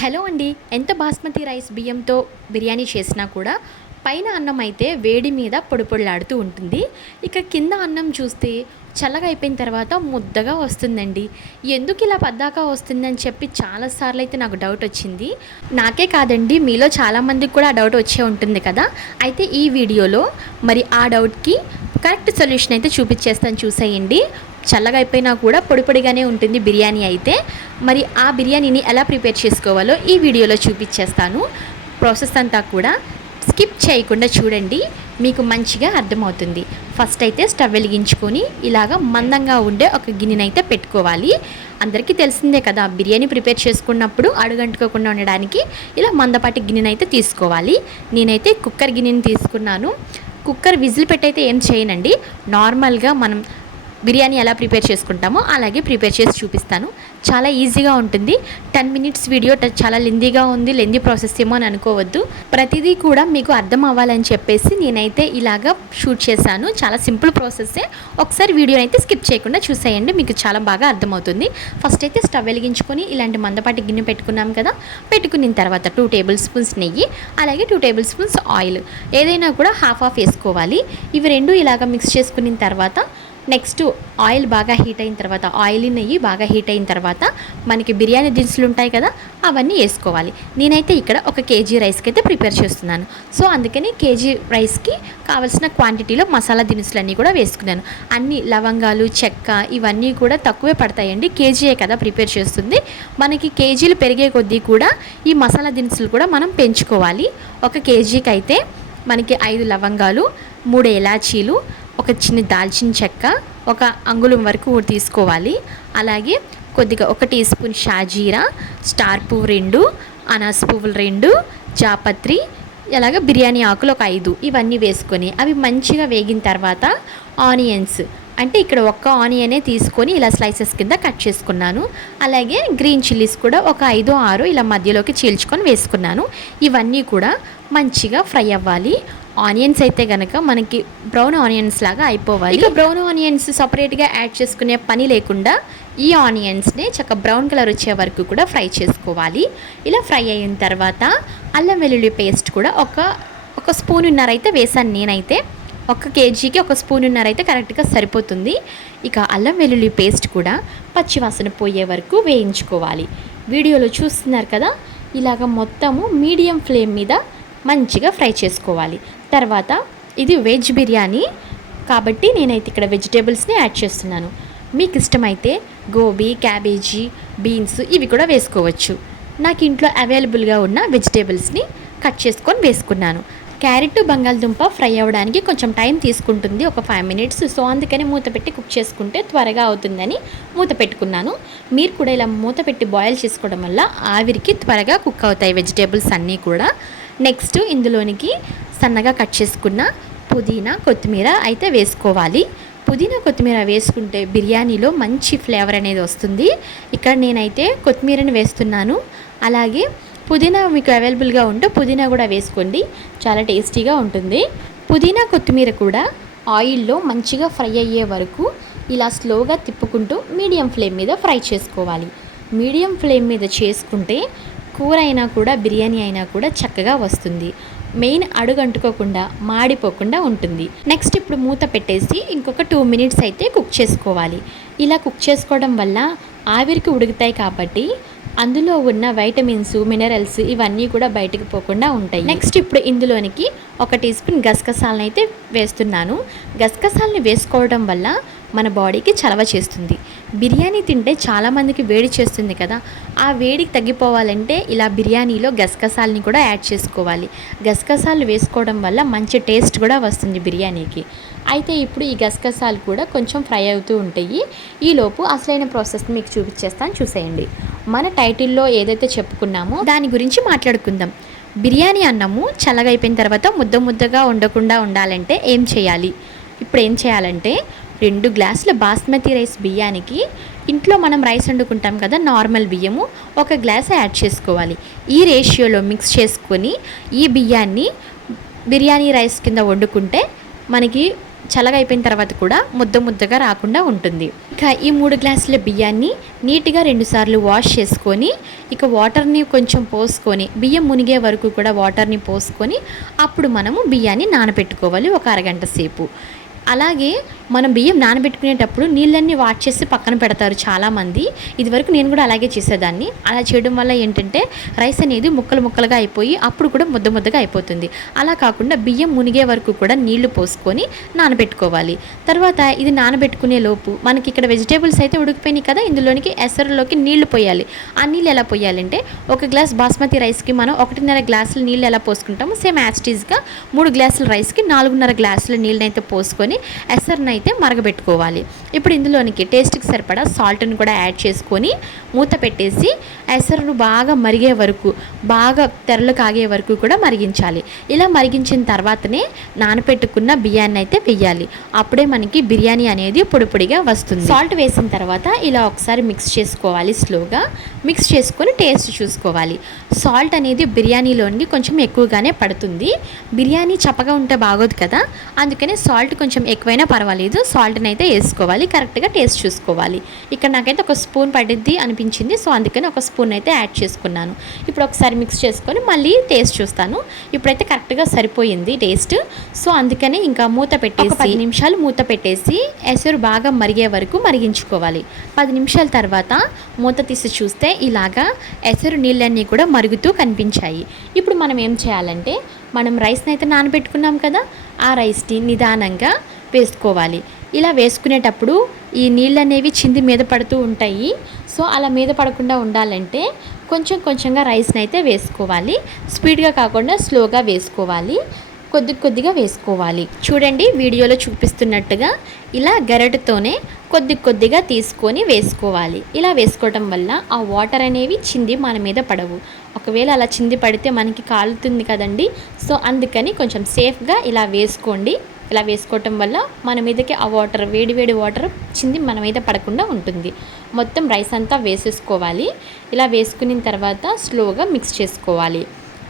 Hello అండి. ఎంత basmati rice బియ్యంతో బిర్యానీ చేసినా కూడా పైన అన్నం అయితే వేడి మీద పొడిపొడిలాడుతూ ఉంటుంది. ఇక కింద అన్నం చూస్తే చల్లగా అయిపోయిన తర్వాత ముద్దగా వస్తుందండి. ఎందుకు ఇలా పద్దాకా వస్తుందని చెప్పి చాలాసార్లు అయితే నాకు డౌట్ వచ్చింది. నాకే కాదండి మీలో చాలామందికి కూడా ఆ డౌట్ వచ్చే ఉంటుంది కదా. అయితే ఈ వీడియోలో మరి ఆ డౌట్కి కరెక్ట్ సొల్యూషన్ అయితే చూపించేస్తాను చూసేయండి. చల్లగా అయిపోయినా కూడా పొడి పొడిగానే ఉంటుంది బిర్యానీ అయితే. మరి ఆ బిర్యానీని ఎలా ప్రిపేర్ చేసుకోవాలో ఈ వీడియోలో చూపించేస్తాను. ప్రాసెస్ అంతా కూడా స్కిప్ చేయకుండా చూడండి మీకు మంచిగా అర్థమవుతుంది. ఫస్ట్ అయితే స్టవ్ వెలిగించుకొని ఇలాగ మందంగా ఉండే ఒక గిన్నెనైతే పెట్టుకోవాలి. అందరికీ తెలిసిందే కదా బిర్యానీ ప్రిపేర్ చేసుకున్నప్పుడు అడుగంటుకోకుండా ఉండడానికి ఇలా మందపాటి గిన్నెనైతే తీసుకోవాలి. నేనైతే కుక్కర్ గిన్నెని తీసుకున్నాను. కుక్కర్ విజిల్ పెట్టయితే ఏం చేయనండి నార్మల్గా మనం బిర్యానీ ఎలా ప్రిపేర్ చేసుకుంటామో అలాగే ప్రిపేర్ చేసి చూపిస్తాను. చాలా ఈజీగా ఉంటుంది. టెన్ మినిట్స్ వీడియో చాలా లెందీగా ఉంది. లెందీ ప్రాసెస్ ఏమో అని అనుకోవద్దు. ప్రతిదీ కూడా మీకు అర్థం అవ్వాలని చెప్పేసి నేనైతే ఇలాగా షూట్ చేశాను. చాలా సింపుల్ ప్రాసెస్సే ఒకసారి వీడియో అయితే స్కిప్ చేయకుండా చూసేయండి. మీకు చాలా బాగా అర్థమవుతుంది. ఫస్ట్ అయితే స్టవ్ వెలిగించుకొని ఇలాంటి మందపాటి గిన్నె పెట్టుకున్నాం కదా. పెట్టుకున్న తర్వాత టూ టేబుల్ స్పూన్స్ నెయ్యి అలాగే టూ టేబుల్ స్పూన్స్ ఆయిల్. ఏదైనా కూడా హాఫ్ హాఫ్ వేసుకోవాలి. ఇవి రెండు ఇలాగ మిక్స్ చేసుకున్న తర్వాత నెక్స్ట్ ఆయిల్ బాగా హీట్ అయిన తర్వాత ఆయిల్ నెయ్యి బాగా హీట్ అయిన తర్వాత మనకి బిర్యానీ దినుసులు ఉంటాయి కదా అవన్నీ వేసుకోవాలి. నేనైతే ఇక్కడ ఒక కేజీ రైస్కి అయితే ప్రిపేర్ చేస్తున్నాను. సో అందుకని కేజీ రైస్కి కావాల్సిన క్వాంటిటీలో మసాలా దినుసులన్నీ కూడా వేసుకున్నాను. అన్ని లవంగాలు చెక్క ఇవన్నీ కూడా తక్కువే పడతాయండి. కేజీయే కదా ప్రిపేర్ చేస్తుంది. మనకి కేజీలు పెరిగే కొద్దీ కూడా ఈ మసాలా దినుసులు కూడా మనం పెంచుకోవాలి. ఒక కేజీకి అయితే మనకి ఐదు లవంగాలు మూడు ఎలాచీలు ఒక చిన్న దాల్చిన చెక్క ఒక అంగుళం వరకు తీసుకోవాలి. అలాగే కొద్దిగా ఒక టీ స్పూన్ షాజీరా స్టార్ పువ్వు రెండు అనాస్ పువ్వులు రెండు జాపత్రి అలాగే బిర్యానీ ఆకులు ఒక ఐదు ఇవన్నీ వేసుకొని అవి మంచిగా వేగిన తర్వాత ఆనియన్స్ అంటే ఇక్కడ ఒక్క ఆనియనే తీసుకొని ఇలా స్లైసెస్ కింద కట్ చేసుకున్నాను. అలాగే గ్రీన్ చిల్లీస్ కూడా ఒక ఐదు ఆరు ఇలా మధ్యలోకి చీల్చుకొని వేసుకున్నాను. ఇవన్నీ కూడా మంచిగా ఫ్రై అవ్వాలి. ఆనియన్స్ అయితే కనుక మనకి బ్రౌన్ ఆనియన్స్ లాగా అయిపోవాలి. ఇక బ్రౌన్ ఆనియన్స్ సపరేట్గా యాడ్ చేసుకునే పని లేకుండా ఈ ఆనియన్స్ని చక్క బ్రౌన్ కలర్ వచ్చే వరకు కూడా ఫ్రై చేసుకోవాలి. ఇలా ఫ్రై అయిన తర్వాత అల్లం వెల్లుల్లి పేస్ట్ కూడా ఒక ఒక స్పూన్ ఉన్నర అయితే వేసాను నేనైతే. ఒక కేజీకి ఒక స్పూన్ ఉన్నర అయితే కరెక్ట్గా సరిపోతుంది. ఇక అల్లం వెల్లుల్లి పేస్ట్ కూడా పచ్చివాసన పోయే వరకు వేయించుకోవాలి. వీడియోలో చూస్తున్నారు కదా? ఇలాగ మొత్తము మీడియం ఫ్లేమ్ మీద మంచిగా ఫ్రై చేసుకోవాలి. తర్వాత ఇది వెజ్ బిర్యానీ. కాబట్టి నేనైతే ఇక్కడ వెజిటేబుల్స్ని యాడ్ చేస్తున్నాను. మీకు ఇష్టమైతే గోబీ క్యాబేజీ బీన్స్ ఇవి కూడా వేసుకోవచ్చు. నాకు ఇంట్లో అవైలబుల్గా ఉన్న వెజిటేబుల్స్ని కట్ చేసుకొని వేసుకున్నాను. క్యారెట్ బంగాళదుంప ఫ్రై అవ్వడానికి కొంచెం టైం తీసుకుంటుంది ఒక ఫైవ్ మినిట్స్ సో అందుకని మూత పెట్టి కుక్ చేసుకుంటే త్వరగా అవుతుందని మూత పెట్టుకున్నాను. మీరు కూడా ఇలా మూత పెట్టి బాయిల్ చేసుకోవడం వల్ల ఆవిరికి త్వరగా కుక్ అవుతాయి వెజిటేబుల్స్ అన్నీ కూడా. నెక్స్ట్ ఇందులోనికి సన్నగా కట్ చేసుకున్న పుదీనా కొత్తిమీర అయితే వేసుకోవాలి. పుదీనా కొత్తిమీర వేసుకుంటే బిర్యానీలో మంచి ఫ్లేవర్ అనేది వస్తుంది. ఇక్కడ నేనైతే కొత్తిమీరని వేస్తున్నాను. అలాగే పుదీనా మీకు అవైలబుల్గా ఉంటే పుదీనా కూడా వేసుకోండి. చాలా టేస్టీగా ఉంటుంది. పుదీనా కొత్తిమీర కూడా ఆయిల్లో మంచిగా ఫ్రై అయ్యే వరకు ఇలా స్లోగా తిప్పుకుంటూ మీడియం ఫ్లేమ్ మీద ఫ్రై చేసుకోవాలి. మీడియం ఫ్లేమ్ మీద చేసుకుంటే కూర అయినా కూడా బిర్యానీ అయినా కూడా చక్కగా వస్తుంది. మెయిన్ అడుగు అంటుకోకుండా మాడిపోకుండా ఉంటుంది. నెక్స్ట్ ఇప్పుడు మూత పెట్టేసి ఇంకొక టూ మినిట్స్ అయితే కుక్ చేసుకోవాలి. ఇలా కుక్ చేసుకోవడం వల్ల ఆవిరికి ఉడుకుతాయి కాబట్టి అందులో ఉన్న వైటమిన్స్ మినరల్స్ ఇవన్నీ కూడా బయటకు పోకుండా ఉంటాయి. నెక్స్ట్ ఇప్పుడు ఇందులోనికి ఒక టీ స్పూన్ గసగసాలను అయితే వేస్తున్నాను. గసగసాలని వేసుకోవడం వల్ల మన బాడీకి చలవ చేస్తుంది. బిర్యానీ తింటే చాలామందికి వేడి చేస్తుంది కదా. ఆ వేడికి తగ్గిపోవాలంటే ఇలా బిర్యానీలో గసగసాలని కూడా యాడ్ చేసుకోవాలి. గసగసాలు వేసుకోవడం వల్ల మంచి టేస్ట్ కూడా వస్తుంది బిర్యానీకి. అయితే ఇప్పుడు ఈ గసగసాలు కూడా కొంచెం ఫ్రై అవుతూ ఉంటాయి. ఈలోపు అసలైన ప్రాసెస్ మీకు చూపించేస్తాను. చూసేయండి. మన టైటిల్లో ఏదైతే చెప్పుకున్నామో దాని గురించి మాట్లాడుకుందాం. బిర్యానీ అన్నము చల్లగా అయిపోయిన తర్వాత ముద్ద ముద్దగా ఉండకుండా ఉండాలంటే ఏం చేయాలి? ఇప్పుడు ఏం చేయాలంటే రెండు గ్లాసుల బాస్మతి రైస్ బియ్యానికి ఇంట్లో మనం రైస్ వండుకుంటాం కదా నార్మల్ బియ్యము ఒక గ్లాస్ యాడ్ చేసుకోవాలి. ఈ రేషియోలో మిక్స్ చేసుకొని ఈ బియ్యాన్ని బిర్యానీ రైస్ కింద వండుకుంటే మనకి చల్లగైపోయిన అయిపోయిన తర్వాత కూడా ముద్ద ముద్దగా రాకుండా ఉంటుంది. ఇక ఈ మూడు గ్లాసుల బియ్యాన్ని నీట్గా రెండుసార్లు వాష్ చేసుకొని ఇక వాటర్ని కొంచెం పోసుకొని బియ్యం మునిగే వరకు కూడా వాటర్ని పోసుకొని అప్పుడు మనము బియ్యాన్ని నానబెట్టుకోవాలి ఒక అరగంట సేపు. అలాగే మనం బియ్యం నానబెట్టుకునేటప్పుడు నీళ్ళన్నీ వాట్ చేసి పక్కన పెడతారు చాలామంది. ఇదివరకు నేను కూడా అలాగే చేసేదాన్ని. అలా చేయడం వల్ల ఏంటంటే రైస్ అనేది ముక్కలు ముక్కలుగా అయిపోయి అప్పుడు కూడా ముద్ద ముద్దగా అయిపోతుంది. అలా కాకుండా బియ్యం మునిగే వరకు కూడా నీళ్ళు పోసుకొని నానబెట్టుకోవాలి. తర్వాత ఇది నానబెట్టుకునే లోపు మనకి ఇక్కడ వెజిటేబుల్స్ అయితే ఉడికిపోయినాయి కదా ఇందులోనికి ఎసరులోకి నీళ్ళు పోయాలి. ఆ నీళ్ళు ఎలా పోయాలంటే ఒక గ్లాస్ బాస్మతి రైస్కి మనం ఒకటిన్నర గ్లాసులు నీళ్ళు ఎలా పోసుకుంటామో సేమ్ యాస్టీజ్గా మూడు గ్లాసుల రైస్కి నాలుగున్నర గ్లాసుల నీళ్ళని అయితే పోసుకొని ఎసర్ని అయితే మరగబెట్టుకోవాలి. ఇప్పుడు ఇందులోనికి టేస్ట్కి సరిపడా సాల్ట్ని కూడా యాడ్ చేసుకొని మూత పెట్టేసి ఎసరును బాగా మరిగే వరకు బాగా తెరలు కాగే వరకు కూడా మరిగించాలి. ఇలా మరిగించిన తర్వాతనే నానపెట్టుకున్న బియ్యాన్ని అయితే వెయ్యాలి అప్పుడే మనకి బిర్యానీ అనేది పొడి పొడిగా వస్తుంది. సాల్ట్ వేసిన తర్వాత ఇలా ఒకసారి మిక్స్ చేసుకోవాలి స్లోగా. మిక్స్ చేసుకొని టేస్ట్ చూసుకోవాలి. సాల్ట్ అనేది బిర్యానీలోని కొంచెం ఎక్కువగానే పడుతుంది. బిర్యానీ చప్పగా ఉంటే బాగోదు కదా. అందుకనే సాల్ట్ కొంచెం ఎక్కువైనా పర్వాలేదు. సాల్ట్ని అయితే వేసుకోవాలి. కరెక్ట్గా టేస్ట్ చూసుకోవాలి. ఇక్కడ నాకైతే ఒక స్పూన్ పడిద్ది అనిపించింది. సో అందుకని ఒక స్పూన్ అయితే యాడ్ చేసుకున్నాను. ఇప్పుడు ఒకసారి మిక్స్ చేసుకొని మళ్ళీ టేస్ట్ చూస్తాను. ఇప్పుడైతే కరెక్ట్గా సరిపోయింది టేస్ట్ సో అందుకని ఇంకా మూత పెట్టేసి పది నిమిషాలు మూత పెట్టేసి ఎసరు బాగా మరిగే వరకు మరిగించుకోవాలి. పది నిమిషాల తర్వాత మూత తీసి చూస్తే ఇలాగా ఎసరు నీళ్ళన్నీ కూడా మరుగుతూ కనిపించాయి. ఇప్పుడు మనం ఏం చేయాలంటే మనం రైస్ని అయితే నానబెట్టుకున్నాం కదా ఆ రైస్ని నిదానంగా వేసుకోవాలి. ఇలా వేసుకునేటప్పుడు ఈ నీళ్ళు అనేవి చింది మీద పడుతూ ఉంటాయి. సో అలా మీద పడకుండా ఉండాలంటే కొంచెం కొంచెంగా రైస్ని అయితే వేసుకోవాలి. స్పీడ్గా కాకుండా స్లోగా వేసుకోవాలి. కొద్ది కొద్దిగా వేసుకోవాలి. చూడండి వీడియోలో చూపిస్తున్నట్టుగా ఇలా గరటతోనే కొద్ది కొద్దిగా తీసుకొని వేసుకోవాలి. ఇలా వేసుకోవటం వల్ల ఆ వాటర్ అనేవి చింది మన మీద పడవు. ఒకవేళ అలా చింది పడితే మనకి కాలుతుంది కదండి. సో అందుకని కొంచెం సేఫ్గా ఇలా వేసుకోండి. ఇలా వేసుకోవటం వల్ల మన మీదకి ఆ వాటర్ వేడి వేడి వాటర్ చింది మన మీద పడకుండా ఉంటుంది. మొత్తం రైస్ అంతా వేసేసుకోవాలి. ఇలా వేసుకున్న తర్వాత స్లోగా మిక్స్ చేసుకోవాలి.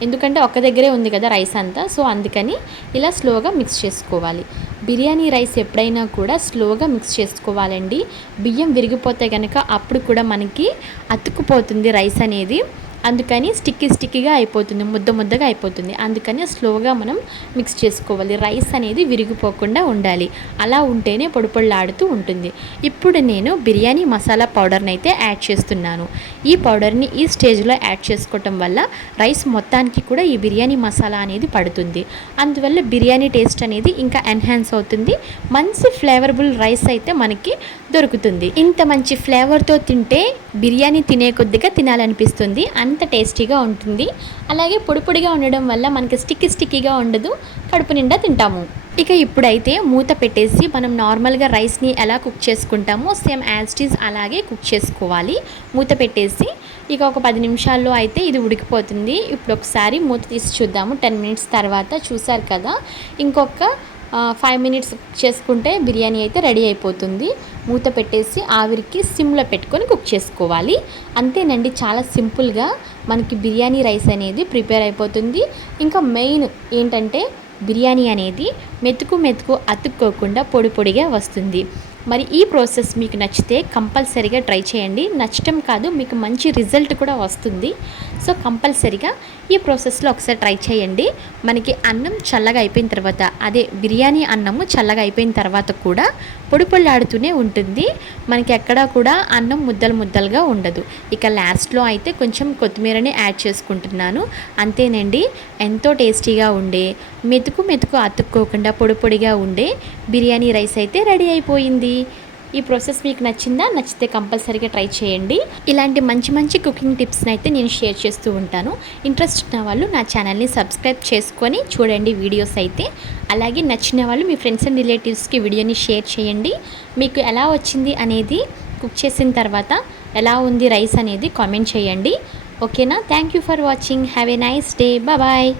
ఎందుకంటే ఒక్క దగ్గరే ఉంది కదా రైస్ అంతా సో అందుకని ఇలా స్లోగా మిక్స్ చేసుకోవాలి. బిర్యానీ రైస్ ఎప్పుడైనా కూడా స్లోగా మిక్స్ చేసుకోవాలండి. బియ్యం విరిగిపోతే కనుక అప్పుడు కూడా మనకి అతుక్కుపోతుంది రైస్ అనేది. అందుకని స్టిక్కీ స్టిక్కీగా అయిపోతుంది ముద్ద ముద్దగా అయిపోతుంది. అందుకని స్లోగా మనం మిక్స్ చేసుకోవాలి. రైస్ అనేది విరిగిపోకుండా ఉండాలి. అలా ఉంటేనే పొడిపొళ్ళాడుతూ ఉంటుంది. ఇప్పుడు నేను బిర్యానీ మసాలా పౌడర్ని అయితే యాడ్ చేస్తున్నాను. ఈ పౌడర్ని ఈ స్టేజ్లో యాడ్ చేసుకోవటం వల్ల రైస్ మొత్తానికి కూడా ఈ బిర్యానీ మసాలా అనేది పడుతుంది. అందువల్ల బిర్యానీ టేస్ట్ అనేది ఇంకా ఎన్హాన్స్ అవుతుంది. మంచి ఫ్లేవరబుల్ రైస్ అయితే మనకి దొరుకుతుంది. ఇంత మంచి ఫ్లేవర్తో తింటే బిర్యానీ తినే కొద్దిగా తినాలనిపిస్తుంది. అంత టేస్టీగా ఉంటుంది. అలాగే పొడి పొడిగా ఉండడం వల్ల మనకి స్టిక్కి స్టిక్కీగా ఉండదు. కడుపు నిండా తింటాము. ఇక ఇప్పుడైతే మూత పెట్టేసి మనం నార్మల్గా రైస్ని ఎలా కుక్ చేసుకుంటామో సేమ్ యాజ్టీస్ అలాగే కుక్ చేసుకోవాలి. మూత పెట్టేసి ఇక ఒక పది నిమిషాల్లో అయితే ఇది ఉడికిపోతుంది. ఇప్పుడు ఒకసారి మూత తీసి చూద్దాము. టెన్ మినిట్స్ తర్వాత చూసారు కదా? ఇంకొక ఫైవ్ మినిట్స్ చేసుకుంటే బిర్యానీ అయితే రెడీ అయిపోతుంది. మూత పెట్టేసి ఆవిరికి సిమ్లో పెట్టుకొని కుక్ చేసుకోవాలి. అంతేనండి చాలా సింపుల్గా మనకి బిర్యానీ రైస్ అనేది ప్రిపేర్ అయిపోతుంది. ఇంకా మెయిన్ ఏంటంటే బిర్యానీ అనేది మెతుకు మెతుకు అతుక్కోకుండా పొడి పొడిగా వస్తుంది. మరి ఈ ప్రాసెస్ మీకు నచ్చితే కంపల్సరీగా ట్రై చేయండి. నచ్చటం కాదు మీకు మంచి రిజల్ట్ కూడా వస్తుంది. సో కంపల్సరీగా ఈ ప్రాసెస్లో ఒకసారి ట్రై చేయండి. మనకి అన్నం చల్లగా అయిపోయిన తర్వాత అదే బిర్యానీ అన్నము చల్లగా అయిపోయిన తర్వాత కూడా పొడి పొళ్ళాడుతూనే ఉంటుంది. మనకి ఎక్కడా కూడా అన్నం ముద్దలు ముద్దలుగా ఉండదు. ఇక లాస్ట్లో అయితే కొంచెం కొత్తిమీరని యాడ్ చేసుకుంటున్నాను. అంతేనండి ఎంతో టేస్టీగా ఉండే మెతుకు మెతుకు అతుక్కోకుండా పొడి పొడిగా ఉండే బిర్యానీ రైస్ అయితే రెడీ అయిపోయింది. ఈ ప్రాసెస్ మీకు నచ్చిందా? నచ్చితే కంపల్సరీగా ట్రై చేయండి. ఇలాంటి మంచి మంచి కుకింగ్ టిప్స్ని అయితే నేను షేర్ చేస్తూ ఉంటాను. ఇంట్రెస్ట్ ఉన్న వాళ్ళు నా ఛానల్ని సబ్స్క్రైబ్ చేసుకొని చూడండి వీడియోస్ అయితే. అలాగే నచ్చిన వాళ్ళు మీ ఫ్రెండ్స్ అండ్ రిలేటివ్స్కి వీడియోని షేర్ చేయండి. మీకు ఎలా వచ్చింది అనేది కుక్ చేసిన తర్వాత ఎలా ఉంది రైస్ అనేది కామెంట్ చేయండి. ఓకేనా? Thank you for watching. Have a nice day. Bye.